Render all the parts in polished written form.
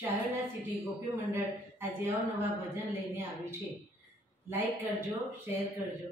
શાયોના સિટી ગોપી મંડળ આજે અવનવા ભજન લઈને આવ્યું છે. લાઈક કરજો, શેર કરજો.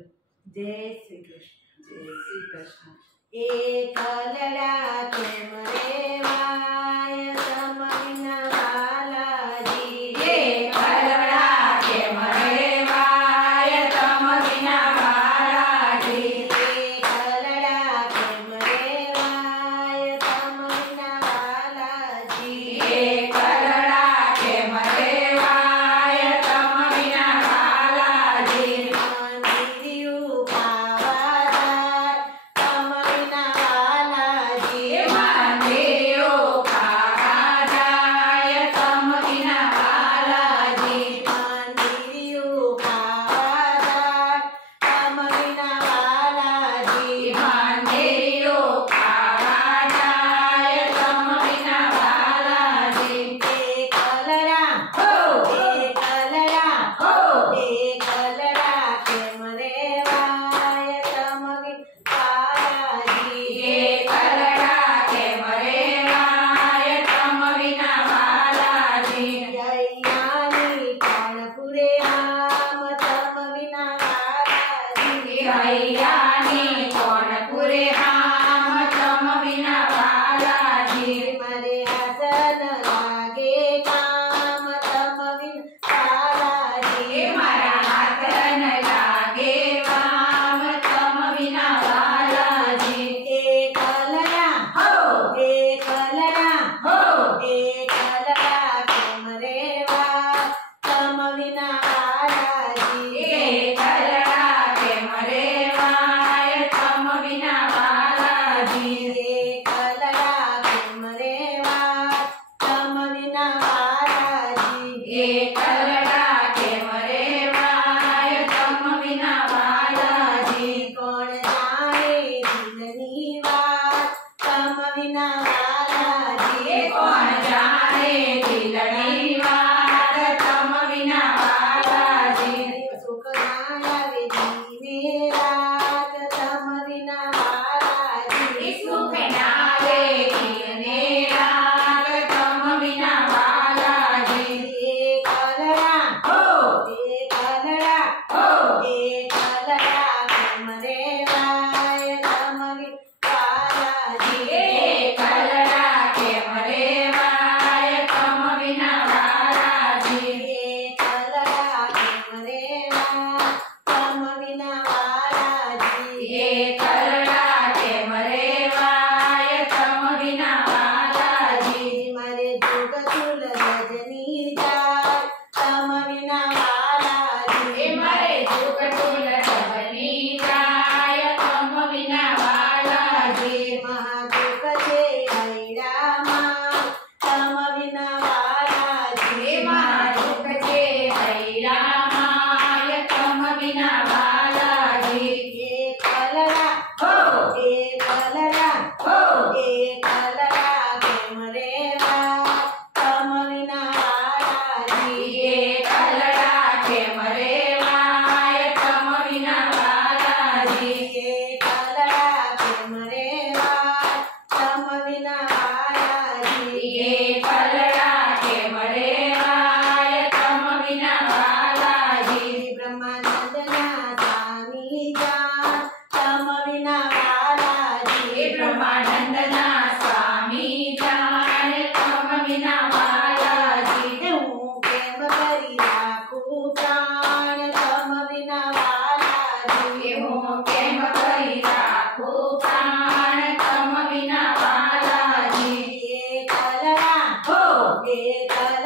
જય શ્રી કૃષ્ણ. જય શ્રી કૃષ્ણ. એકલડા કેમ રેવાય તમ વિના વાલાજી. એકલડા કેમ રેવાય તમ વિના વાલાજી. એકલડા કેમ રેવાય તમ વિના વાલાજી. એકલડા કેમ રેવાય તમ વિના વાલાજી. મંદિરિયું પાવાદાર તમ વિના વાલાજી. મંદિરિયું પાવાદાર તમ વિના વાલાજી. મંદિરિયું પાવાદાર તમ વિના વાલાજી. મંદિરિયું પાવાદાર તમ વિના વાલાજી. એકલડા હો એકલડા હો એકલડા કેમ રેવાય તમ વિના વાલાજી. એકલડા કેમ રેવાય તમ વિના વાલાજી. હૈયાની કોણ પૂરે આમ તમ વિના વાલાજી. હૈયાની કોણ પૂરે આમ તમ વિના વાલાજી. મારે આસન લાગે કામ તમ વિના વાલાજી. મારા હાથ ન લાગે વામ તમ વિના વાલાજી. એકલડા હો એકલડા હો એકલડા કેમ રેવાય તમ વિના વાલાજી. એકલડા કેમ રેવાય તમ વિના વાલાજી. એકલડા કેમ રેવાય તમ વિના વાલાજી. એકલડા કેમ રેવાય તમ વિના વાલાજી. કોણ જાણે દિલની વાત તમ વિના વાલાજી. કોણ જાણે દિલની વાત તમ વિના વાલાજી. સુખ ના આવે દિને રાત તમ વિના વાલાજી. સુખ નાવે દિને રાત તમ વિના વાલાજી. એકલડા હો એકલડા હો એકલડા કેમ રેવાય તમ વિના વાલાજી. એકલડા કેમ રેવાય તમ વિના વાલાજી. એકલડા કેમ રેવાય તમ વિના વાલાજી. એકલડા કેમ રેવાય તમ વિના વાલાજી. મારે જુગ તુલ રજની જાય તમ વિના વાલાજી. મારે જુગ તુલ રજની જાય તમ વિના વાલાજી. મહાદુખ છે હૈરામાં તમ વિના વાલાજી. મારુક છે હૈરામાય તમ વિના વાલાજી. એકલડા હો એકલડા હો એકલડા કેમ રેવાય તમ વિના વાલાજી. એકલડા કેમ રેવાય તમ વિના વાલાજી. એકલડા કેમ રેવાય તમ વિના વાલાજી. એકલડા કેમ રેવાય તમ વિના વાલાજી. બ્રહ્માનંદના સ્વામી જાન તમ વિના વાલાજી. બ્રહ્માનંદના સ્વામી જાણે તમ વિના વાલાજી. હું કેમ કરી રાખું પ્રાણ તમ વિના વાલાજી. હું કેમ કરી રાખું પ્રાણ તમ વિના વાલાજી. એકલડા હો એકલડા